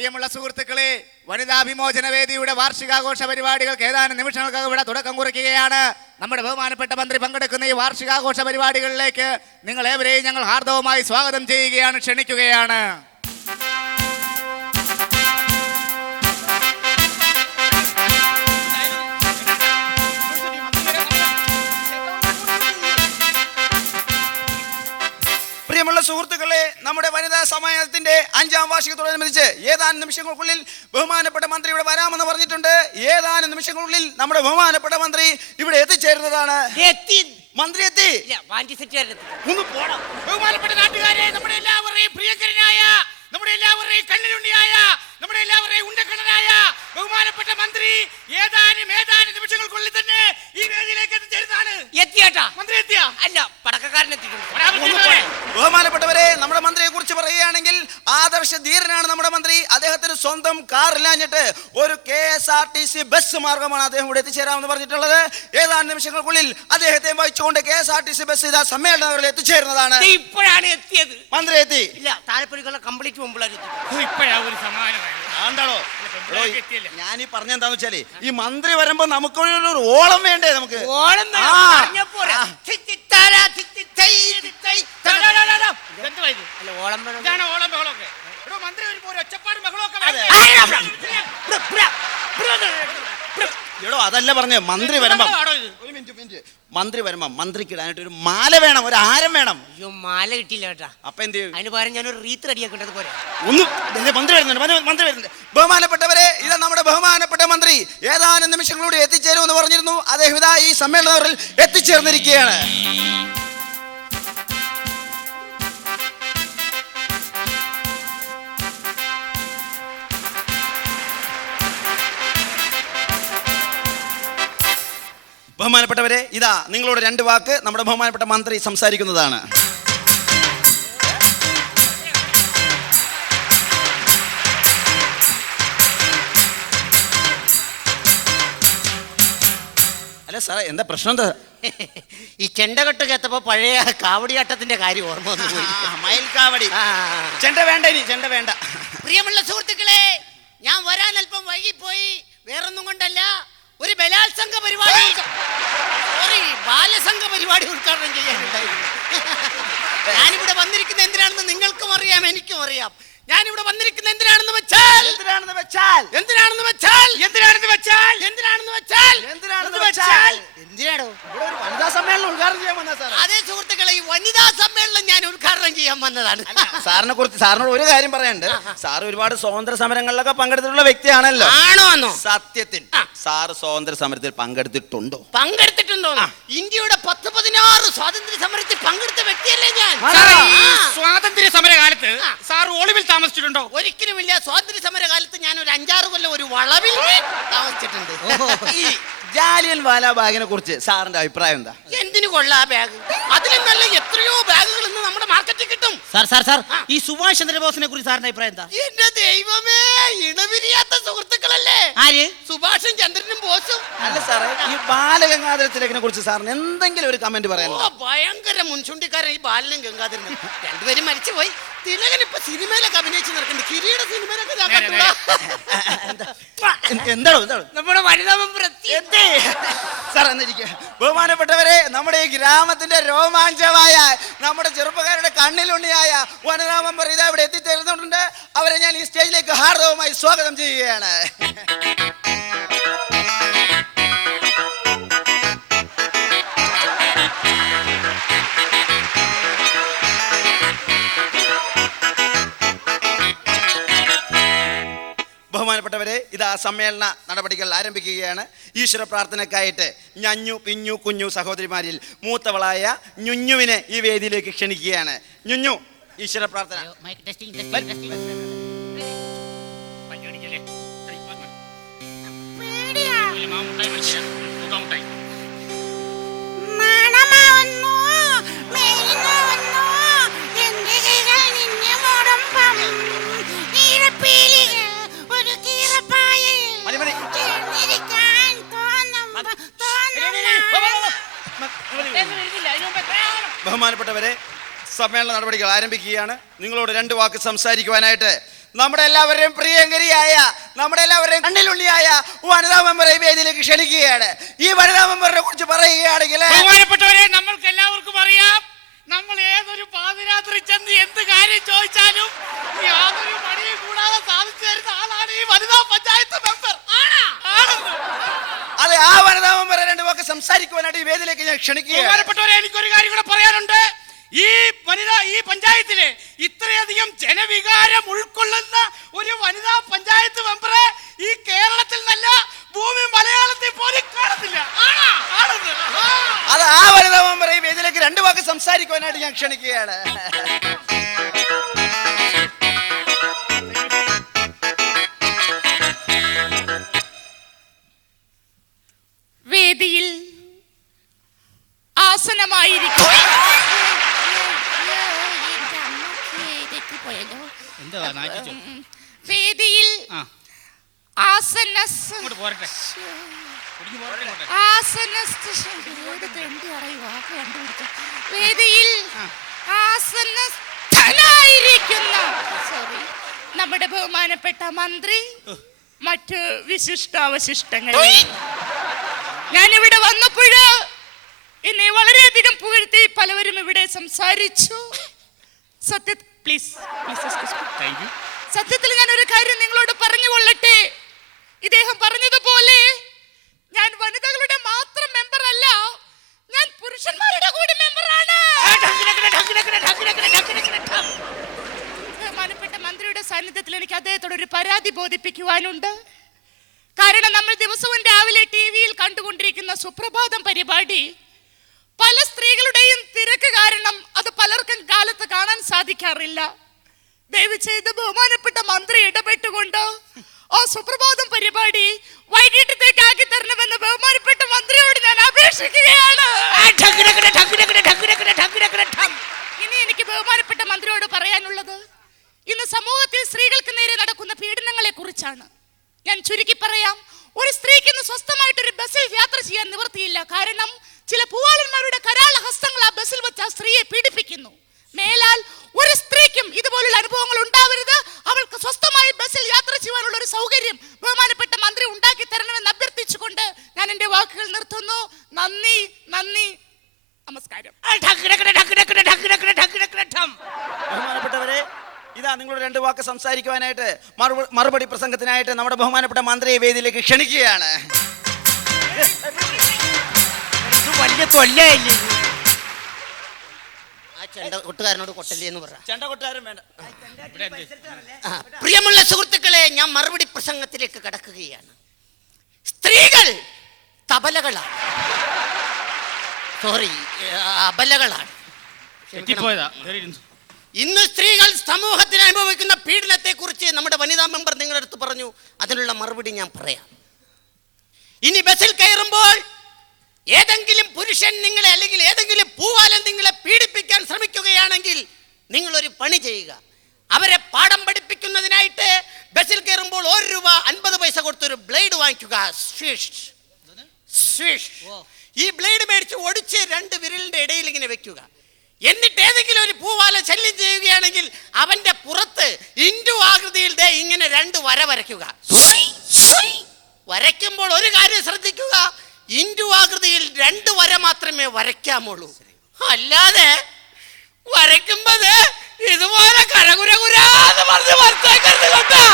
പ്രിയമുള്ള സുഹൃത്തുക്കളെ, വനിതാ വിമോചന വേദിയുടെ വാർഷികാഘോഷ പരിപാടികൾക്ക് ഏതാനും നിമിഷങ്ങൾക്കകം ഇവിടെ തുടക്കം കുറിക്കുകയാണ്. നമ്മുടെ ബഹുമാനപ്പെട്ട മന്ത്രി പങ്കെടുക്കുന്ന ഈ വാർഷികാഘോഷ പരിപാടികളിലേക്ക് നിങ്ങൾ ഏവരെയും ഞങ്ങൾ ഹാർദവമായി സ്വാഗതം ചെയ്യുകയാണ്, ക്ഷണിക്കുകയാണ്. പ്രിയമുള്ള സുഹൃത്തുക്കളെ, നമ്മുടെ വനിതാ സമാജത്തിന്റെ 5ാം വാർഷികത്തോടനുബന്ധിച്ച് ഏതാനും നിമിഷങ്ങൾക്കുള്ളിൽ ബഹുമാനപ്പെട്ട മന്ത്രി ഇവിടെ വരാമെന്ന് പറഞ്ഞിട്ടുണ്ട്. ഏതാനും നിമിഷങ്ങൾക്കുള്ളിൽ നമ്മുടെ ബഹുമാനപ്പെട്ട മന്ത്രി ഇവിടെ എത്തിച്ചേരുന്നതാണ്. മന്ത്രി എത്തി. ഒന്ന് പോടാ. ബഹുമാനപ്പെട്ട നാട്ടുകാരെ, നമ്മുടെ എല്ലാവരുടെയും പ്രിയങ്കരനായ, നമ്മുടെ എല്ലാവരുടെയും കണ്ണിലുണ്ണിയായ, നമ്മുടെ എല്ലാവരുടെയും ഉണ്ടക്കണ്ണനായ ബഹുമാനപ്പെട്ട മന്ത്രി ഏതാനും നിമിഷങ്ങൾക്കുള്ളിൽ തന്നെ ഈ വേദിയിലേക്ക് എത്തിച്ചേരുന്നതാണ്. എത്തിയേട്ടാ? മന്ത്രി എത്തിയാ? അല്ല, പടക്കക്കാരൻ എത്തിയിട്ടുണ്ട്. ബഹുമാനപ്പെട്ടവരെ, നമ്മുടെ മന്ത്രിയെ കുറിച്ച് പറയുകയാണെങ്കിൽ ആദർശ ധീരനാണ് നമ്മുടെ മന്ത്രി. അദ്ദേഹത്തിന് സ്വന്തം കാർ ഇല്ലാഞ്ഞിട്ട് ഒരു KSRTC ബസ് മാർഗമാണ് അദ്ദേഹം ഇവിടെ എത്തിച്ചേരാമെന്ന് പറഞ്ഞിട്ടുള്ളത്. ഏതാനും നിമിഷങ്ങൾക്കുള്ളിൽ അദ്ദേഹത്തെ വഹിച്ചുകൊണ്ട് KSRTC ബസ് ഇതാ സമ്മേളനത്തിൽ എത്തിച്ചേരുന്നതാണ്. ഇപ്പോഴാണ് എത്തിയത്. മന്ത്രി എത്തി. ഇല്ല, താഴെപ്പടിക്കുള്ള കംപ്ലീറ്റ് മുമ്പിലാണ്. ഇപ്പോഴാ ഒരു സമാനമായി. ആണ്ടാളോ, ഞാനീ പറഞ്ഞെന്താന്ന് വെച്ചാല് ഈ മന്ത്രി വരുമ്പോ നമുക്ക് ഒരു ഓളം വേണ്ടേ? നമുക്ക് ഓളം എടോ, അതല്ല പറഞ്ഞേ. മന്ത്രി വരുമ്പോ മന്ത്രി വരുമ്പോ മന്ത്രിക്ക് ഇടാനായിട്ട് ഒരു മാല വേണം, ഒരു ആരം വേണം. അയ്യോ, മാല കിട്ടിയില്ല കേട്ടാ. അപ്പൊ എന്ത് ചെയ്യും? അതിന് പകരം ഞാനൊരു റീത്ത് റെഡിയാക്കേണ്ടത് പോലെ. മന്ത്രി വരുന്നുണ്ട്. ബഹുമാനപ്പെട്ടവരെ, ഇതാ നമ്മുടെ ബഹുമാനപ്പെട്ട മന്ത്രി ഏതാനും നിമിഷങ്ങളോട് എത്തിച്ചേരുമെന്ന് പറഞ്ഞിരുന്നു. അദ്ദേഹം ഇതാ ഈ സമ്മേളനത്തിൽ എത്തിച്ചേർന്നിരിക്കുകയാണ്. ബഹുമാനപ്പെട്ടവരെ, ഇതാ നിങ്ങളോട് 2 വാക്ക് നമ്മുടെ ബഹുമാനപ്പെട്ട മന്ത്രി സംസാരിക്കുന്നതാണ്. അല്ല സാറേ, എന്താ പ്രശ്നം? എന്താ ഈ ചെണ്ടകെട്ട് കേട്ടപ്പോ പഴയ കാവടിയാട്ടത്തിന്റെ കാര്യം ഓർമ്മ വന്നു. മയിൽക്കാവടി. ചെണ്ട വേണ്ട, ഇനി ചെണ്ട വേണ്ട. പ്രിയമുള്ള സുഹൃത്തുക്കളെ, ഞാൻ വരാൻ അല്പം വൈകിപ്പോയി. വേറൊന്നും കൊണ്ടല്ല, ഒരു ബലാത്സംഗ പരിപാടി, ബാലസംഘ പരിപാടി ഉദ്ഘാടനം ചെയ്യാനുണ്ടായിരുന്നു. ഞാനിവിടെ വന്നിരിക്കുന്ന എന്തിനാണെന്ന് നിങ്ങൾക്കും അറിയാം, എനിക്കും അറിയാം. ഞാനിവിടെ വന്നിരിക്കുന്ന എന്തിനാണെന്ന് വെച്ചാൽ വനിതാ സമ്മേളനം ഉദ്ഘാടനം ചെയ്യാൻ വന്ന സാർ. അതേ സുഹൃത്തുക്കളെ, ഈ വനിതാ സമ്മേളനം ഞാൻ ഉദ്ഘാടനം ചെയ്യാൻ വന്നതാണ്. സാറിനോട് ഒരു കാര്യം പറയാനുണ്ട്. സാർ ഒരുപാട് സ്വാതന്ത്ര്യ സമരങ്ങളിലൊക്കെ പങ്കെടുത്തിട്ടുള്ള വ്യക്തിയാണല്ലോ. ആണോ? സത്യത്തിൽ സാറ് സ്വാതന്ത്ര്യ സമരത്തിൽ പങ്കെടുത്തിട്ടുണ്ടോ? ഇന്ത്യയുടെ 10-16 സ്വാതന്ത്ര്യ സമരത്തിൽ പങ്കെടുത്ത വ്യക്തിയല്ലേ ഞാൻ. സ്വാതന്ത്ര്യ സമര കാലത്ത് സാർ ഒളിവിൽ താമസിച്ചിട്ടുണ്ടോ? ഒരിക്കലുമില്ല. സ്വാതന്ത്ര്യ സമര കാലത്ത് ഞാൻ ഒരു 5-6 കൊല്ലം ഒരു വളവിൽ താമസിച്ചിട്ടുണ്ട്. ഈ ജാലിയൻ വാലാബാഗിനെ കുറിച്ച് സാറിന്റെ അഭിപ്രായം എന്താ? എന്തിനു കൊള്ളാ ബാഗ്? അതിലും നല്ല എത്രയോ ബാഗുകൾ ഇന്ന് നമ്മുടെ മാർക്കറ്റിൽ കിട്ടും. സാർ ഈ സുഭാഷ് ചന്ദ്രബോസിനെ കുറിച്ച് സാറിന്റെ അഭിപ്രായം എന്താ? എന്റെ ദൈവമേ, ഇണപിരിയാത്ത സുഹൃത്തുക്കളല്ലേ ആര്? സുഭാഷും ചന്ദ്രനും ബോസും. അല്ല സാറേ, ഈ ബാലഗംഗാധര തിലകനെ കുറിച്ച് സാറിന് എന്തെങ്കിലും ഒരു കമന്റ് പറയാൻ? ഭയങ്കര മുൻചുണ്ടിക്കാരൻ ഈ ബാലനും ഗംഗാധരനും. രണ്ടുപേരും മരിച്ചുപോയി. തിലകൻ ഇപ്പൊ സിനിമയിലൊക്കെ അഭിനയിച്ച് നടക്കുന്നുണ്ട്. കിരീട സിനിമയിലൊക്കെ എന്താണോ നമ്മുടെ വനിതാ മെമ്പർ സാർ എന്നിരിക്കുക. ബഹുമാനപ്പെട്ടവരെ, നമ്മുടെ ഈ ഗ്രാമത്തിന്റെ രോമാഞ്ചമായ, നമ്മുടെ ചെറുപ്പക്കാരുടെ കണ്ണിലുണ്ണിയായ വനിതാ മെമ്പർ ഇതാ ഇവിടെ എത്തിച്ചേർന്നിട്ടുണ്ട്. അവരെ ഞാൻ ഈ സ്റ്റേജിലേക്ക് ഹാർദവമായി സ്വാഗതം ചെയ്യുകയാണ്. ബഹുമാനപ്പെട്ടവരെ, ഇതാ സമ്മേളന നടപടികൾ ആരംഭിക്കുകയാണ്. ഈശ്വര പ്രാർത്ഥനക്കായിട്ട് ഞഞ്ഞു, പിഞ്ഞു, കുഞ്ഞു സഹോദരിമാരിൽ മൂത്തവളായ ഞുഞ്ഞുവിനെ ഈ വേദിയിലേക്ക് ക്ഷണിക്കുകയാണ്. ഞുഞ്ഞു, ഈശ്വര പ്രാർത്ഥന. ബഹുമാനപ്പെട്ടവരെ, സമ്മേളന നടപടികൾ ആരംഭിക്കുകയാണ്. നിങ്ങളോട് 2 വാക്ക് സംസാരിക്കുവാനായിട്ട് നമ്മുടെ എല്ലാവരുടെയും പ്രിയങ്കരിയായ നമ്മുടെ എല്ലാവരുടെയും കണ്ണിലുള്ളിയായ വനിതാ മെമ്പറെ ഈ വേദിയിലേക്ക് ക്ഷണിക്കുകയാണ്. ഈ വനിതാ മെമ്പറിനെ കുറിച്ച് പറയുകയാണെങ്കിൽ ബഹുമാനപ്പെട്ടവരെ, നമ്മൾക്ക് എല്ലാവർക്കും അറിയാം, നമ്മൾ ഏതൊരു പാതിരാത്രി ചെന്ന് എന്ത് കാര്യം ചോദിച്ചാലും യാതൊരു മടിയും കൂടാതെ സാധിച്ചു തരുന്ന ആളാണ് ഈ വനിതാ പഞ്ചായത്ത് മെമ്പർ. അതെ, ആ വനിതാ മെമ്പറെ രണ്ടു വാക്ക് സംസാരിക്കുവാനായിട്ട് ഈ വേദിയിലേക്ക് ഞാൻ ക്ഷണിക്കുകയാണ്. ബഹുമാനപ്പെട്ടവരെ, എനിക്കൊരു കാര്യം കൂടെ പറയാനുണ്ട്. ഈ പഞ്ചായത്തിലെ ഇത്രയധികം ജനവികാരം ഉൾക്കൊള്ളുന്ന ഒരു വനിതാ പഞ്ചായത്ത് മെമ്പറെ ഈ കേരളത്തിൽ നല്ല ഭൂമി മലയാളത്തിൽ പോലും കാണത്തില്ല. അത് ആ വനിതാ മെമ്പറെ ഈ വേദിയിലേക്ക് രണ്ടു വാക്ക് സംസാരിക്കുവാനായിട്ട് ഞാൻ ക്ഷണിക്കുകയാണ്. വേദിയിൽ ആസനമായിരിക്കും. വേദിയിൽ വേദിയിൽ ആസനസ്ഥനായിരിക്കുന്ന നമ്മുടെ ബഹുമാനപ്പെട്ട മന്ത്രി, മറ്റ് വിശിഷ്ടാവശിഷ്ടങ്ങൾ. ഞാനിവിടെ വന്നപ്പോഴ് എന്നെ വളരെയധികം പുകഴ്ത്തി പലവരും ഇവിടെ സംസാരിച്ചു. സത്യത്തിൽ ഞാൻ ഒരു കാര്യം നിങ്ങളോട് പറഞ്ഞുകൊള്ളട്ടെ. ഇദ്ദേഹം പറഞ്ഞതുപോലെ ഞാൻ വനിതകളുടെ മാത്രം മെമ്പർ അല്ല, ഞാൻ പുരുഷന്മാരുടെ കൂടി മെമ്പറാണ്. ബഹുമാനപ്പെട്ട മന്ത്രിയുടെ സാന്നിധ്യത്തിൽ എനിക്ക് അദ്ദേഹത്തോട് ഒരു പരാതി ബോധിപ്പിക്കുവാനുണ്ട്. കാരണം നമ്മൾ ദിവസവും രാവിലെ ടിവിയിൽ കണ്ടുകൊണ്ടിരിക്കുന്ന സുപ്രഭാതം പരിപാടി പല സ്ത്രീകളുടെയും തിരക്ക് കാരണം അത് പലർക്കും കാലത്ത് കാണാൻ സാധിക്കാറില്ല. ദയവ് ചെയ്ത് ബഹുമാനപ്പെട്ട മന്ത്രി ഇടപെട്ടുകൊണ്ട് ആ സുപ്രഭാതം പരിപാടി വൈകിട്ടത്തേക്ക് ആക്കി തരണമെന്ന് ബഹുമാനപ്പെട്ട മന്ത്രിയോട് ഞാൻ അപേക്ഷിക്കുകയാണ്. ഇനി എനിക്ക് ബഹുമാനപ്പെട്ട മന്ത്രിയോട് പറയാനുള്ളത് ഇന്ന് സമൂഹത്തിൽ സ്ത്രീകൾക്ക് നേരെ നടക്കുന്ന പീഡനങ്ങളെ കുറിച്ചാണ്. ഞാൻ ചുരുക്കി പറയാം, ഒരു സ്ത്രീക്ക് ഇന്ന് സ്വസ്ഥമായിട്ട് ഒരു ബസ്സിൽ യാത്ര ചെയ്യാൻ നിവൃത്തിയില്ല. കാരണം ചില പൂവാലന്മാരുടെ കരാള ഹസ്തങ്ങൾ ആ ബസ്സിൽ വെച്ച് ആ സ്ത്രീയെ പീഡിപ്പിക്കുന്നു. മേലാൽ ഒരു സ്ത്രീക്കും ഇതുപോലുള്ള അനുഭവങ്ങൾ ഉണ്ടാവരുത്. അവൾക്ക് സ്വസ്ഥമായി ബസ്സിൽ യാത്ര ചെയ്യാനുള്ള ഒരു സൗകര്യം ബഹുമാനപ്പെട്ട മന്ത്രി ഉണ്ടാക്കി തരണമെന്ന് അഭ്യർത്ഥിച്ചുകൊണ്ട് ഞാൻ എന്റെ വാക്കുകൾ നിർത്തുന്നു. നന്ദി, നന്ദി, നമസ്കാരം. ബഹുമാനപ്പെട്ടവരെ, ഇതാ നിങ്ങളോട് രണ്ടു വാക്ക് സംസാരിക്കുവാനായിട്ട് മറുപടി പ്രസംഗത്തിനായിട്ട് നമ്മുടെ ബഹുമാനപ്പെട്ട മന്ത്രിയെ വേദിയിലേക്ക് ക്ഷണിക്കുകയാണ്. വലിയ തൊല്ലയല്ലേ കൊട്ടുകാരനോട് കൊട്ടല്ലേ എന്ന് പറ. ചെണ്ടകൊട്ടുകാരൻ വേണ്ട. പ്രിയമുള്ള സുഹൃത്തുക്കളെ, ഞാൻ മറുപടി പ്രസംഗത്തിലേക്ക് കടക്കുകയാണ്. സ്ത്രീകൾ തബലകളാണ്, സോറി അബലകളാണ്. ഇന്ന് സ്ത്രീകൾ സമൂഹത്തിന് അനുഭവിക്കുന്ന പീഡനത്തെ കുറിച്ച് നമ്മുടെ വനിതാ മെമ്പർ നിങ്ങളുടെ അടുത്ത് പറഞ്ഞു. അതിനുള്ള മറുപടി ഞാൻ പറയാം. ഇനി ബസ്സിൽ കയറുമ്പോൾ ഏതെങ്കിലും പുരുഷൻ നിങ്ങളെ അല്ലെങ്കിൽ ഏതെങ്കിലും പൂവാലൻ നിങ്ങളെ പീഡിപ്പിക്കാൻ ശ്രമിക്കുകയാണെങ്കിൽ നിങ്ങളൊരു പണി ചെയ്യുക. അവരെ പാഠം പഠിപ്പിക്കുന്നതിനായിട്ട് ബസ്സിൽ കയറുമ്പോൾ 1 രൂപ 50 പൈസ കൊടുത്തൊരു ബ്ലേഡ് വാങ്ങിക്കുക. ഈ ബ്ലേഡ് മേടിച്ച് ഒടിച്ച് 2 വിരലിന്റെ ഇടയിൽ ഇങ്ങനെ വെക്കുക. എന്നിട്ട് ഏതെങ്കിലും ഒരു പൂവാല ശല്യം ചെയ്യുകയാണെങ്കിൽ അവന്റെ പുറത്ത് ഇൻഡു ആകൃതിയിൽ ഇങ്ങനെ 2 വര വരയ്ക്കുക. വരയ്ക്കുമ്പോൾ ഒരു കാര്യം ശ്രദ്ധിക്കുക, ഇൻഡു ആകൃതിയിൽ 2 വര മാത്രമേ വരയ്ക്കാമുള്ളൂ. അല്ലാതെ വരയ്ക്കുമ്പോ ഇതുപോലെ കരകുരകുരാന്ന് പറഞ്ഞ് വരച്ചേക്കരുത് കേട്ടോ.